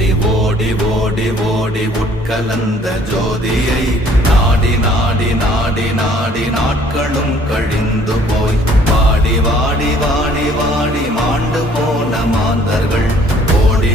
ஓடி ஓடி ஓடி உட்கலந்த ஜோதியை நாடி நாடி நாடி நாடி நாட்களும் கழிந்து போய் வாடி வாடி வாடி வாடி மாண்டு போன மாந்தர்கள் கோடி